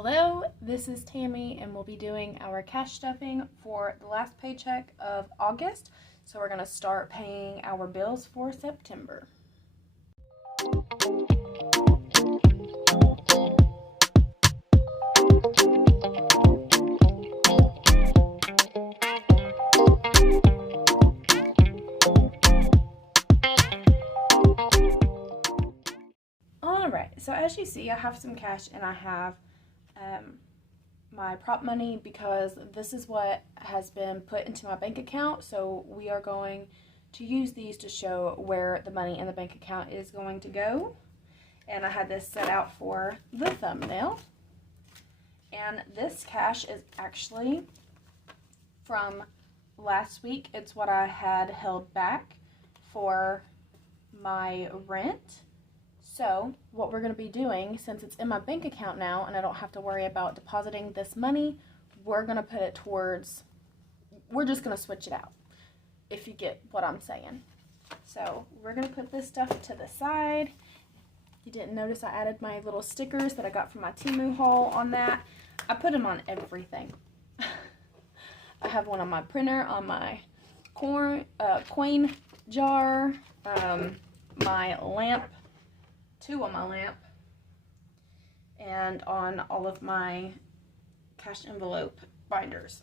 Hello, this is Tammy, and we'll be doing our cash stuffing for the last paycheck of August. So we're going to start paying our bills for September. Alright, so as you see, I have some cash and I have my prop money because this is what has been put into my bank account. So we are going to use these to show where the money in the bank account is going to go. And I had this set out for the thumbnail. And this cash is actually from last week. It's what I had held back for my rent. So what we're going to be doing, since it's in my bank account now and I don't have to worry about depositing this money, we're going to put it towards, we're just going to switch it out, if you get what I'm saying. So we're going to put this stuff to the side. You didn't notice I added my little stickers that I got from my Temu haul on that. I put them on everything. I have one on my printer, on my coin jar, my lamp, two on my lamp, and on all of my cash envelope binders.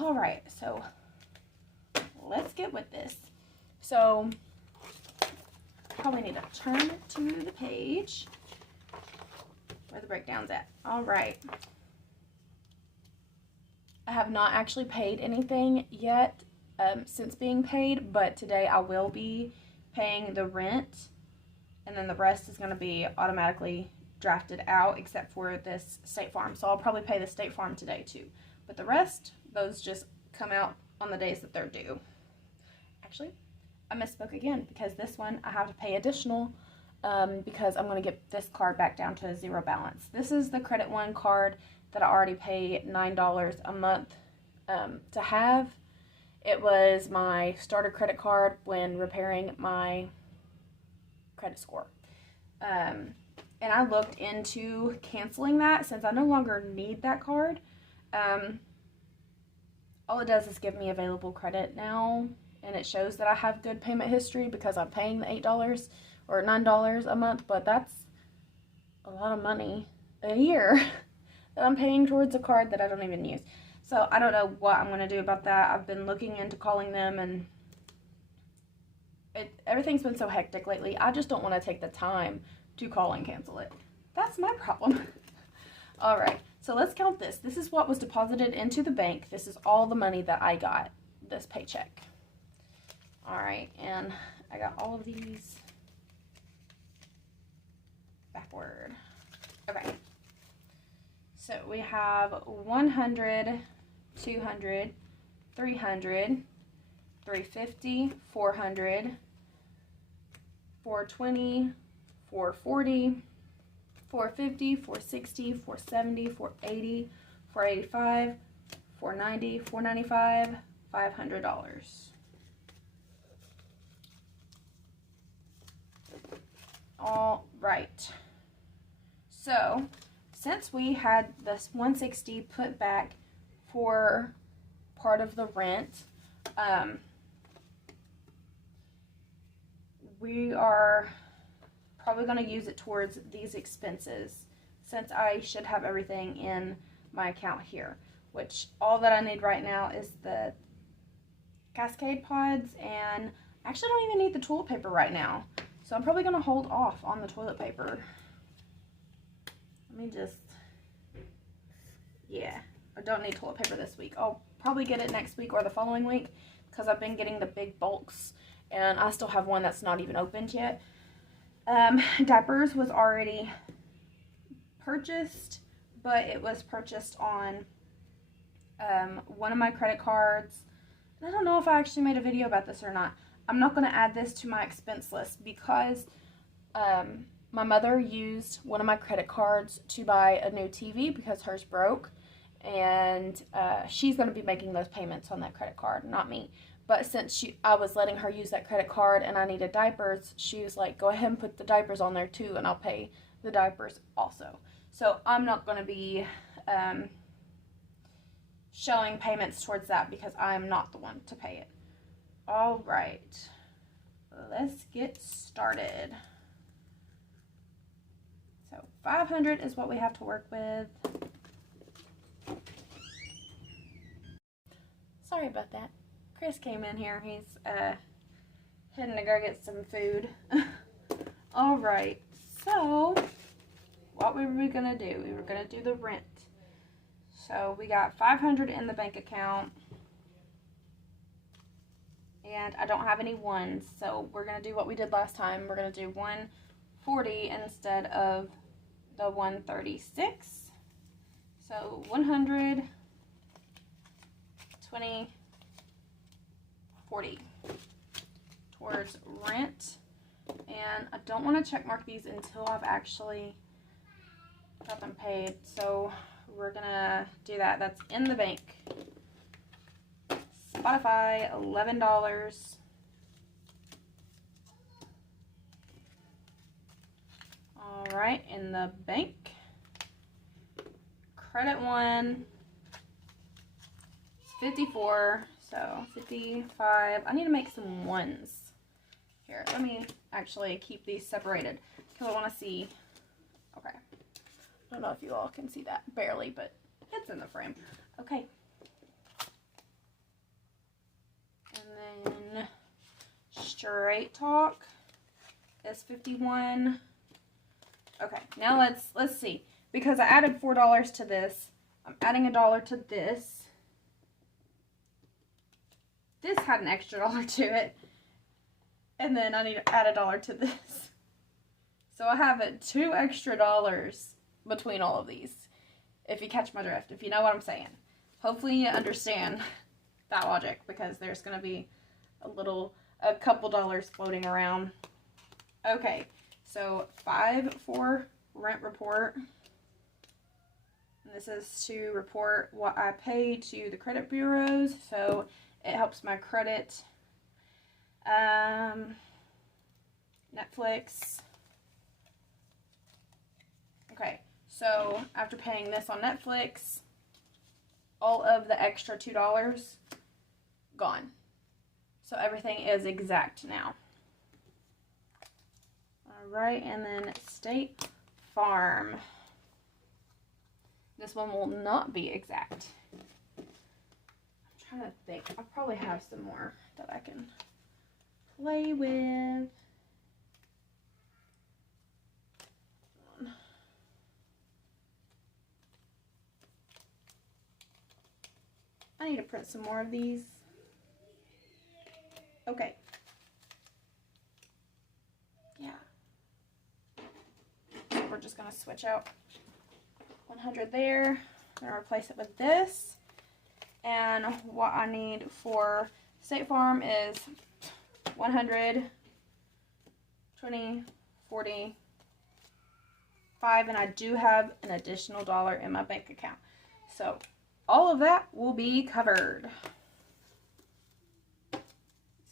Alright, so let's get with this. So probably need to turn to the page where the breakdown's at. Alright. I have not actually paid anything yet since being paid, but today I will be paying the rent. And then the rest is going to be automatically drafted out except for this State Farm. So I'll probably pay the State Farm today too. But the rest, those just come out on the days that they're due. Actually, I misspoke again because this one I have to pay additional because I'm going to get this card back down to a zero balance. This is the Credit One card that I already pay $9 a month to have. It was my starter credit card when repairing my credit score. And I looked into canceling that since I no longer need that card. All it does is give me available credit now, and it shows that I have good payment history because I'm paying the $8 or $9 a month, but that's a lot of money a year that I'm paying towards a card that I don't even use. So I don't know what I'm going to do about that. I've been looking into calling them, and everything's been so hectic lately. I just don't want to take the time to call and cancel it. That's my problem. Alright, so let's count this. This is what was deposited into the bank. This is all the money that I got this paycheck. Alright, and I got all of these backward. Okay. So we have 100, 200, 300, 350, 400, 420, 440, 450, 460, 470, 480, 485, 490, 495, $500. All right. So, since we had this 160 put back for part of the rent, we are probably going to use it towards these expenses since I should have everything in my account here, which all that I need right now is the Cascade pods, and I actually don't even need the toilet paper right now, so I'm probably going to hold off on the toilet paper. Let me just, yeah, I don't need toilet paper this week. I'll probably get it next week or the following week because I've been getting the big bulks, and I still have one that's not even opened yet. Diapers was already purchased, but it was purchased on one of my credit cards. And I don't know if I actually made a video about this or not. I'm not going to add this to my expense list because my mother used one of my credit cards to buy a new TV because hers broke, and she's going to be making those payments on that credit card, not me. But since I was letting her use that credit card and I needed diapers, she was like, go ahead and put the diapers on there too, and I'll pay the diapers also. So I'm not going to be showing payments towards that because I'm not the one to pay it. All right, let's get started. So 500 is what we have to work with. Sorry about that. Chris came in here. He's heading to go get some food. All right, so what were we gonna do? We were gonna do the rent. So we got 500 in the bank account, and I don't have any ones, so we're gonna do what we did last time. We're gonna do 140 instead of the 136. So 100, 20, 40 towards rent. And I don't want to check mark these until I've actually got them paid. So we're gonna do that. That's in the bank. Spotify, $11. All right, in the bank. Credit one, 54. So 55. I need to make some ones. Here, let me actually keep these separated because I want to see. Okay. I don't know if you all can see that. Barely, but it's in the frame. Okay. And then Straight Talk is 51. Okay, now let's see. Because I added $4 to this, I'm adding $1 to this. This had an extra $1 to it. And then I need to add $1 to this. So I have $2 extra between all of these. If you catch my drift, if you know what I'm saying. Hopefully you understand that logic, because there's going to be a couple dollars floating around. Okay, so 5 for rent report. And this is to report what I pay to the credit bureaus. So it helps my credit. Netflix. Okay, so after paying this on Netflix, all of the extra $2 gone. So everything is exact now. All right, and then State Farm. This one will not be exact. I'm trying to think. I probably have some more that I can play with. I need to print some more of these. Okay. Yeah. So we're just going to switch out 100 there. I'm going to replace it with this. And what I need for State Farm is 100, 20, 40, 5, and I do have an additional $1 in my bank account. So all of that will be covered.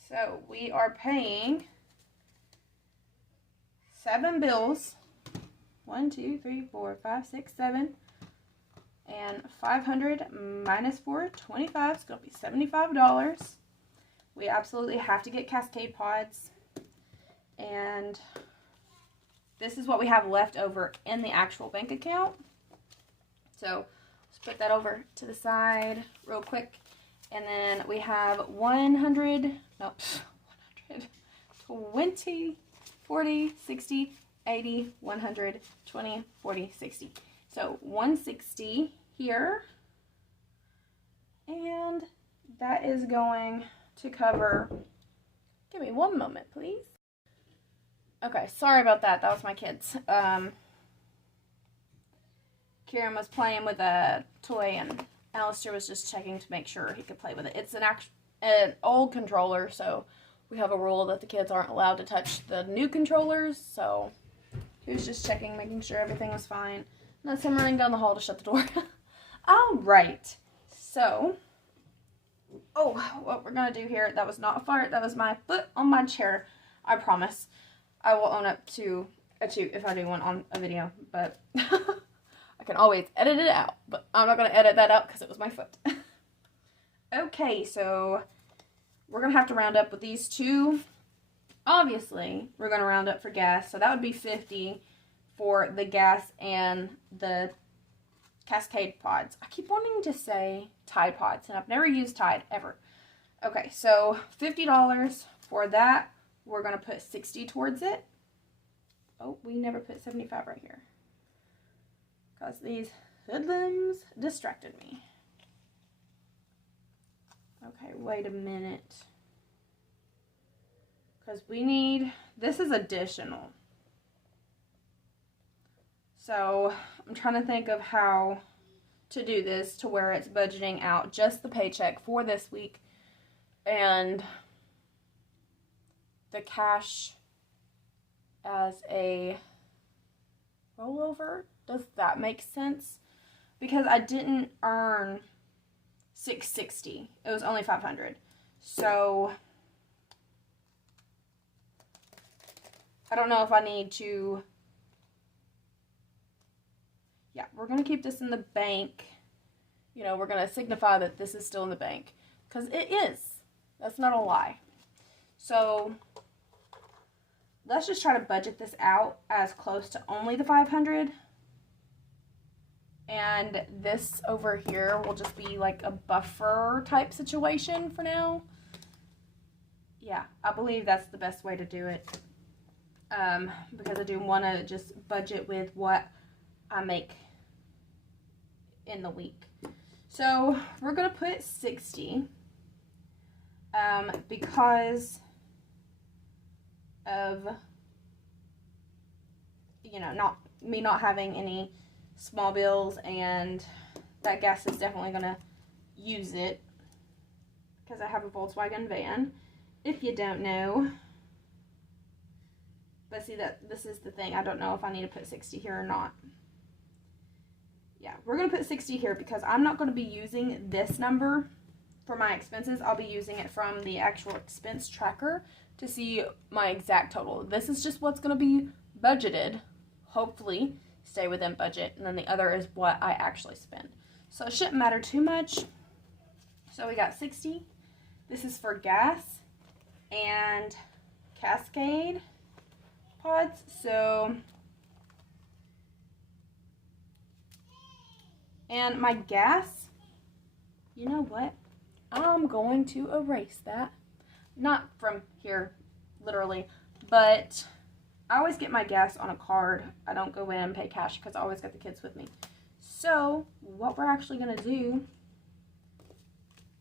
So we are paying 7 bills. 1, 2, 3, 4, 5, 6, 7. And 500 minus 4, 25. It's going to be $75. We absolutely have to get Cascade pods. And this is what we have left over in the actual bank account. So let's put that over to the side real quick. And then we have 100, 20, 40, 60, 80, 100, 20, 40, 60. So 160 here. And that is going to cover, give me one moment, please. Okay, sorry about that. That was my kids. Kieran was playing with a toy, and Alistair was just checking to make sure he could play with it. It's an old controller, so we have a rule that the kids aren't allowed to touch the new controllers. So he was just checking, making sure everything was fine. And that's him running down the hall to shut the door. All right. So, what we're going to do here, that was not a fart. That was my foot on my chair. I promise. I will own up to a toot if I do one on a video. But I can always edit it out, but I'm not going to edit that out because it was my foot. Okay, so we're going to have to round up with these two. Obviously, we're going to round up for gas, so that would be 50 for the gas and the Cascade pods. I keep wanting to say Tide pods, and I've never used Tide ever. Okay, so $50 for that. We're going to put 60 towards it. Oh, we never put 75 right here, because these hoodlums distracted me. Okay, wait a minute. Because we need, this is additional. So I'm trying to think of how to do this to where it's budgeting out just the paycheck for this week and the cash as a rollover. Does that make sense? Because I didn't earn $660. It was only $500. So I don't know if I need to. Yeah, we're going to keep this in the bank. You know, we're going to signify that this is still in the bank. Because it is. That's not a lie. So let's just try to budget this out as close to only the 500. And this over here will just be like a buffer type situation for now. Yeah, I believe that's the best way to do it. Because I do want to just budget with what I make in the week. So we're going to put 60 because of, you know, not having any small bills, and that gas is definitely going to use it because I have a Volkswagen van, if you don't know. But see, that this is the thing. I don't know if I need to put 60 here or not. Yeah, we're going to put 60 here because I'm not going to be using this number for my expenses. I'll be using it from the actual expense tracker to see my exact total. This is just what's going to be budgeted. Hopefully, stay within budget. And then the other is what I actually spend. So it shouldn't matter too much. So we got 60. This is for gas and Cascade pods. So, and my gas, you know what? I'm going to erase that. Not from here, literally, but I always get my gas on a card. I don't go in and pay cash because I always got the kids with me. So, what we're actually going to do,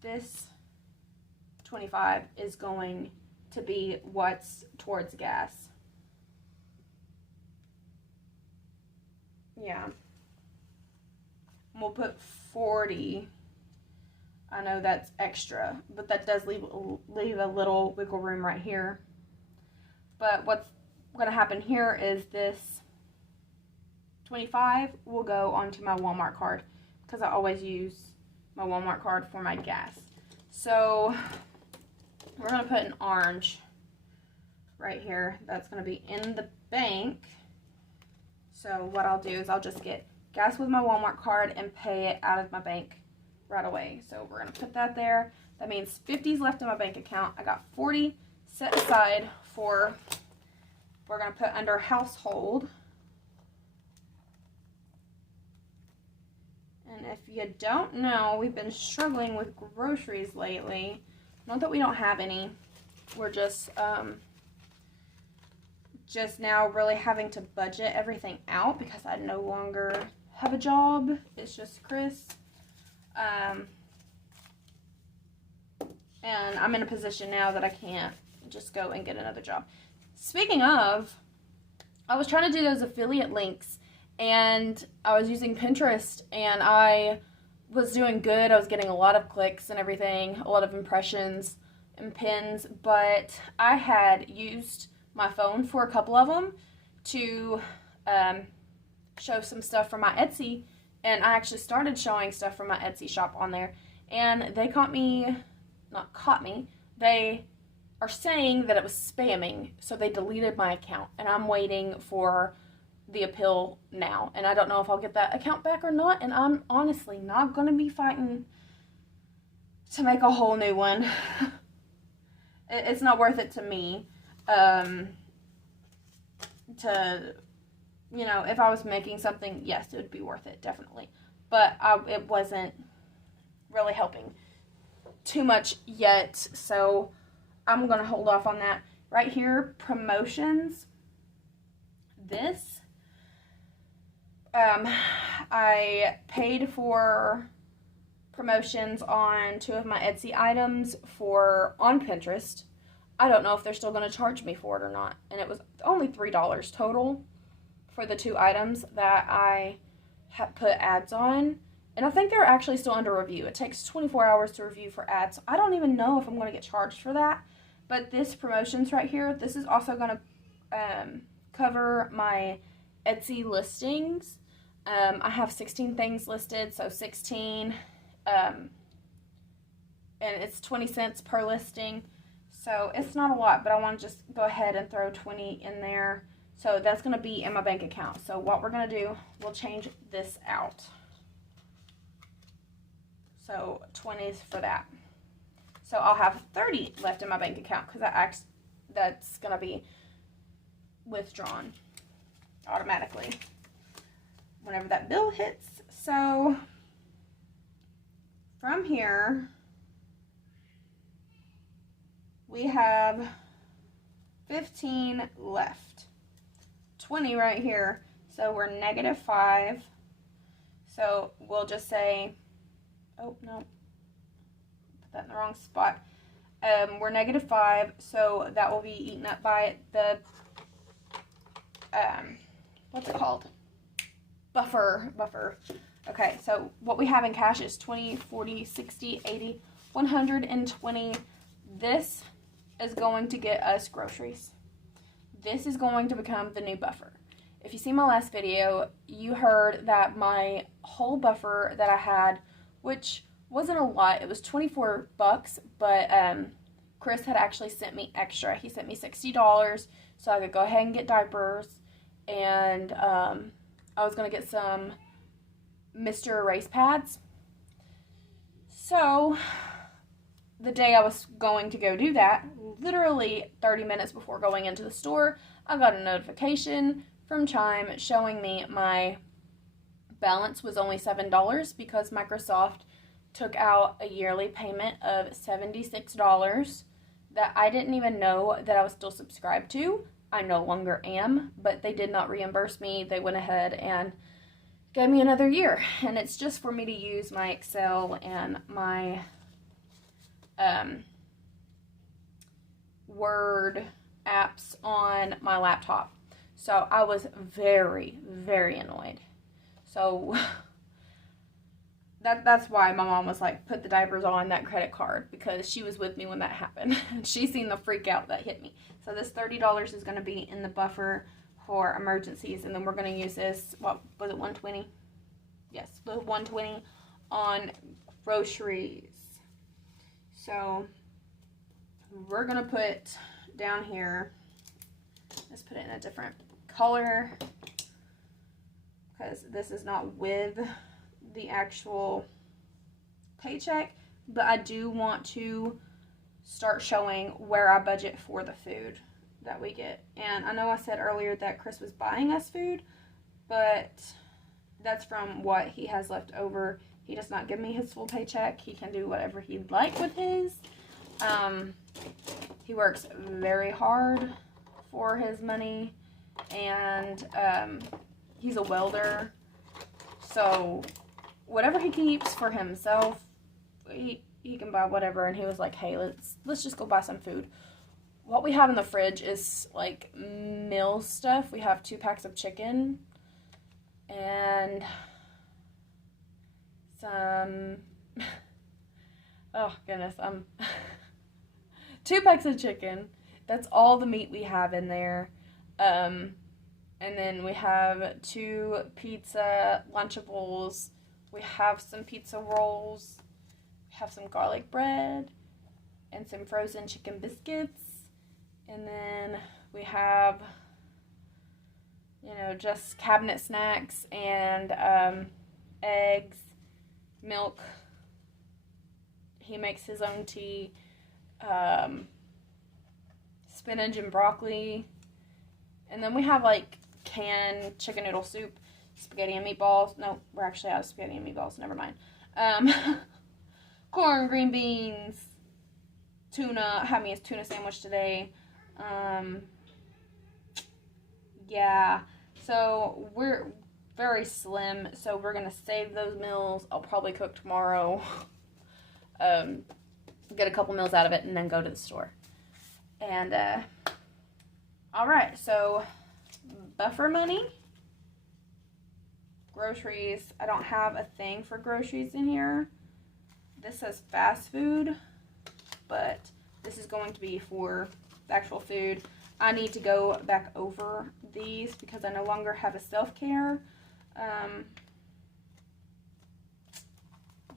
this 25 is going to be what's towards gas. Yeah. We'll put 40. I know that's extra, but that does leave a little wiggle room right here. But what's going to happen here is this 25 will go onto my Walmart card because I always use my Walmart card for my gas. So we're going to put an orange right here. That's going to be in the bank. So what I'll do is I'll just get gas with my Walmart card and pay it out of my bank right away. So we're going to put that there. That means 50 is left in my bank account. I got 40 set aside for, we're going to put under household. And if you don't know, we've been struggling with groceries lately. Not that we don't have any. We're just now really having to budget everything out because I no longer have a job. It's just Chris. And I'm in a position now that I can't just go and get another job. Speaking of, I was trying to do those affiliate links, and I was using Pinterest, and I was doing good. I was getting a lot of clicks and everything, a lot of impressions and pins, but I had used my phone for a couple of them to show some stuff from my Etsy, and I actually started showing stuff from my Etsy shop on there, and they they are saying that it was spamming, so they deleted my account, and I'm waiting for the appeal now. And I don't know if I'll get that account back or not. And I'm honestly not going to be fighting to make a whole new one. It's not worth it to me. To, you know, if I was making something, yes, it would be worth it, definitely. But it wasn't really helping too much yet, so I'm going to hold off on that. Right here, promotions. This, I paid for promotions on 2 of my Etsy items on Pinterest. I don't know if they're still going to charge me for it or not. And it was only $3 total for the 2 items that I had put ads on. And I think they're actually still under review. It takes 24 hours to review for ads. So I don't even know if I'm going to get charged for that. But this promotions right here, this is also going to cover my Etsy listings. I have 16 things listed, so 16. And it's 20 cents per listing. So it's not a lot, but I want to just go ahead and throw 20 in there. So that's going to be in my bank account. So what we're going to do, we'll change this out. So 20 for that. So I'll have 30 left in my bank account because that's going to be withdrawn automatically whenever that bill hits. So from here, we have 15 left. 20 right here. So we're -5. So we'll just say, oh, no. Put that in the wrong spot. We're -5, so that will be eaten up by the, what's it called? Buffer. Okay, so what we have in cash is 20, 40, 60, 80, 120. This is going to get us groceries. This is going to become the new buffer. If you see my last video, you heard that my whole buffer that I had, which wasn't a lot, it was 24 bucks, but Chris had actually sent me extra. He sent me $60 so I could go ahead and get diapers, and I was going to get some Mr. Erase pads. So the day I was going to go do that, literally 30 minutes before going into the store, I got a notification from Chime showing me my balance was only $7 because Microsoft took out a yearly payment of $76 that I didn't even know that I was still subscribed to. I no longer am, but they did not reimburse me. They went ahead and gave me another year, and it's just for me to use my Excel and my Word apps on my laptop. So I was very, very annoyed. So that's why my mom was like, put the diapers on that credit card, because she was with me when that happened. She seen the freak out that hit me. So this $30 is going to be in the buffer for emergencies, and then we're going to use this, what was it, 120? Yes, the 120 on groceries. So we're going to put down here, let's put it in a different color because this is not with the actual paycheck, but I do want to start showing where I budget for the food that we get. And I know I said earlier that Chris was buying us food, but that's from what he has left over. He does not give me his full paycheck. He can do whatever he'd like with his. He works very hard for his money, and he's a welder. So whatever he keeps for himself, he can buy whatever. And he was like, hey, let's just go buy some food. What we have in the fridge is like meal stuff. We have 2 packs of chicken and some, oh goodness, 2 packs of chicken. That's all the meat we have in there. And then we have 2 pizza Lunchables. We have some pizza rolls. We have some garlic bread and some frozen chicken biscuits. And then we have you know, just cabinet snacks and eggs, milk. He makes his own tea, spinach and broccoli. And then we have like canned chicken noodle soup, spaghetti and meatballs. No, we're actually out of spaghetti and meatballs. Never mind. Corn, green beans, tuna. Had me a tuna sandwich today. Yeah. So we're very slim. So we're gonna save those meals. I'll probably cook tomorrow. Get a couple meals out of it and then go to the store. And all right. So buffer money. Groceries. I don't have a thing for groceries in here. This says fast food, but this is going to be for the actual food. I need to go back over these because I no longer have a self-care.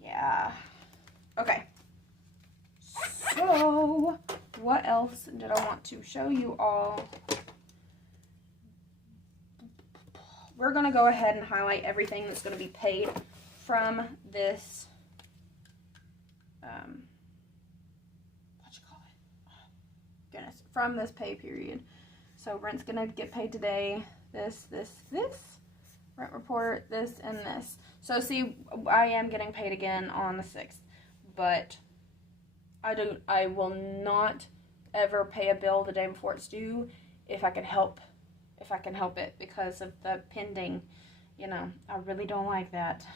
Yeah. Okay. So, what else did I want to show you all? We're going to go ahead and highlight everything that's going to be paid from this, from this pay period. So rent's going to get paid today, this, rent report, this, and this. So see, I am getting paid again on the 6th, but I will not ever pay a bill the day before it's due if I can help it because of the pending, you know, I really don't like that.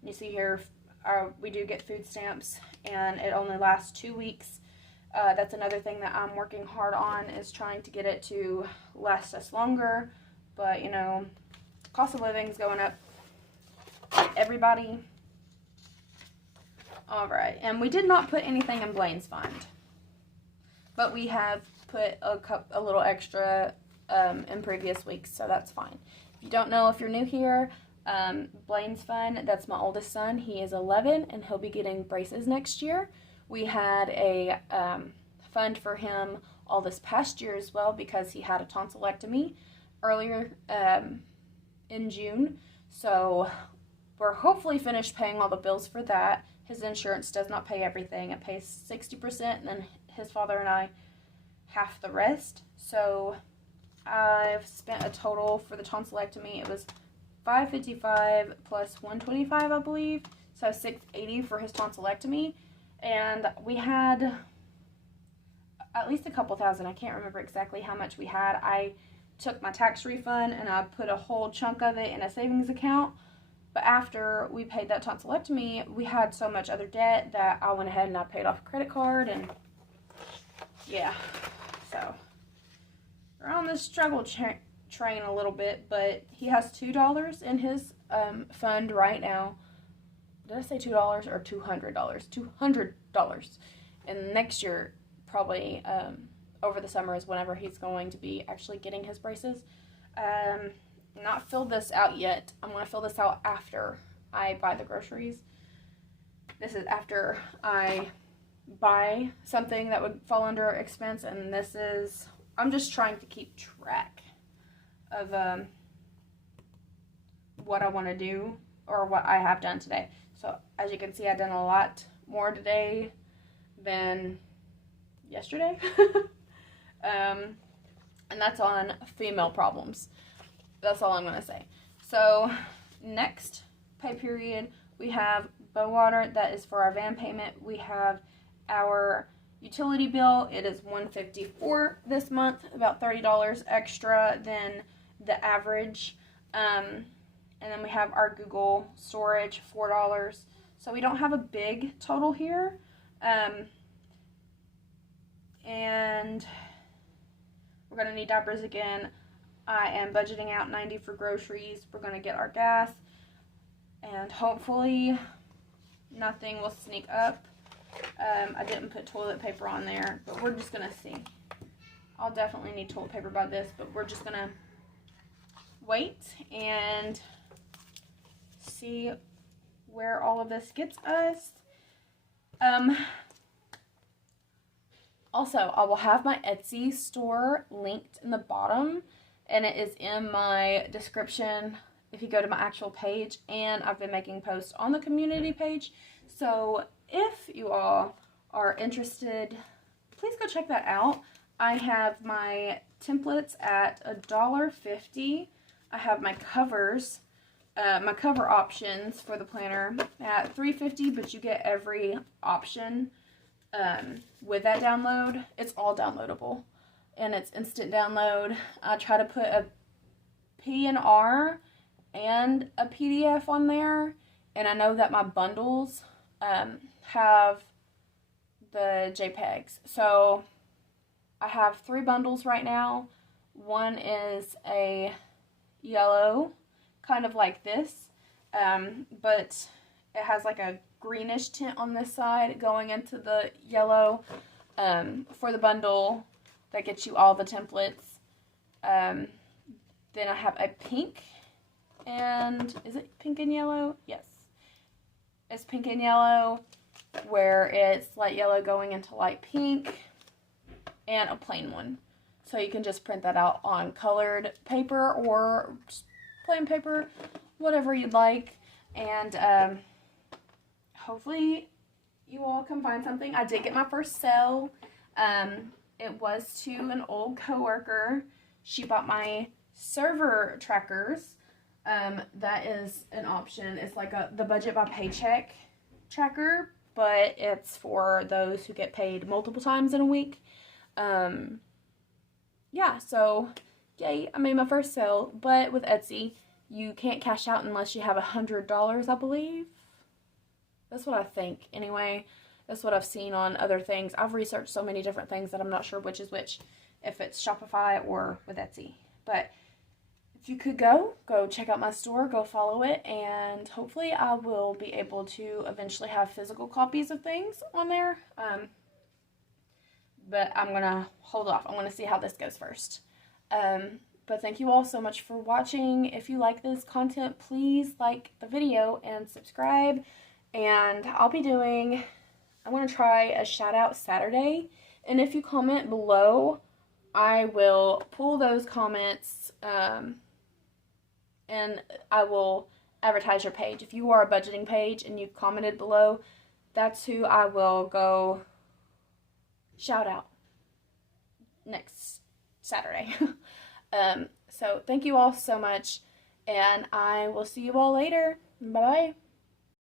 You see here, we do get food stamps and it only lasts 2 weeks. That's another thing that I'm working hard on, is trying to get it to last us longer. But, you know, cost of living is going up. Everybody. All right. And we did not put anything in Blaine's fund. But we have put a little extra in previous weeks, so that's fine. If you don't know, if you're new here, Blaine's fund, that's my oldest son. He is 11, and he'll be getting braces next year. We had a fund for him all this past year as well because he had a tonsillectomy earlier in June. So we're hopefully finished paying all the bills for that. His insurance does not pay everything. It pays 60%, and then his father and I half the rest. So I've spent a total for the tonsillectomy. It was $555 plus $125, I believe. So $680 for his tonsillectomy. And we had at least a couple thousand. I can't remember exactly how much we had. I took my tax refund and I put a whole chunk of it in a savings account. But after we paid that tonsillectomy, we had so much other debt that I went ahead and I paid off a credit card. And yeah, so we're on this struggle train a little bit. But he has $2 in his fund right now. Did I say $2 or $200? $200. And next year, probably over the summer, is whenever he's going to be actually getting his braces. Not filled this out yet. I'm going to fill this out after I buy the groceries. This is after I buy something that would fall under expense, and this is, I'm just trying to keep track of what I want to do or what I have done today. So as you can see, I've done a lot more today than yesterday. And that's on female problems. That's all I'm going to say. So next pay period, we have bow water. That is for our van payment. We have our utility bill. It is $154 this month, about $30 extra than the average. And then we have our Google storage, $4. So we don't have a big total here. And we're going to need diapers again. I am budgeting out $90 for groceries. We're going to get our gas. And hopefully nothing will sneak up. I didn't put toilet paper on there, but we're just going to see. I'll definitely need toilet paper by this, but we're just going to wait and see where all of this gets us. Also, I will have my Etsy store linked in the bottom, and it is in my description if you go to my actual page, and I've been making posts on the community page. So if you all are interested, please go check that out. I have my templates at $1.50. I have my covers, my cover options for the planner at $3.50, but you get every option with that download. It's all downloadable, and it's instant download. I try to put a P&R and a PDF on there, and I know that my bundles have the JPEGs. So I have 3 bundles right now. One is a yellow, kind of like this, but it has like a greenish tint on this side going into the yellow for the bundle that gets you all the templates. Then I have a pink, and is it pink and yellow? Yes. It's pink and yellow, where it's light yellow going into light pink, and a plain one. So you can just print that out on colored paper or just plain paper, whatever you'd like. And hopefully you all can find something. I did get my first sale. It was to an old coworker. She bought my server trackers. That is an option. It's like the budget by paycheck tracker, but it's for those who get paid multiple times in a week. Yeah, so yay, I made my first sale. But with Etsy, you can't cash out unless you have $100, I believe. That's what I think. Anyway, that's what I've seen on other things. I've researched so many different things that I'm not sure which is which, if it's Shopify or with Etsy. But if you could go check out my store, go follow it, and hopefully I will be able to eventually have physical copies of things on there. But I'm going to hold off. I'm going to see how this goes first. But thank you all so much for watching. If you like this content, please like the video and subscribe. And I'm going to try a shout out Saturday. And if you comment below, I will pull those comments, and I will advertise your page. If you are a budgeting page and you commented below, that's who I will go shout out next Saturday. So thank you all so much, and I will see you all later. Bye-bye.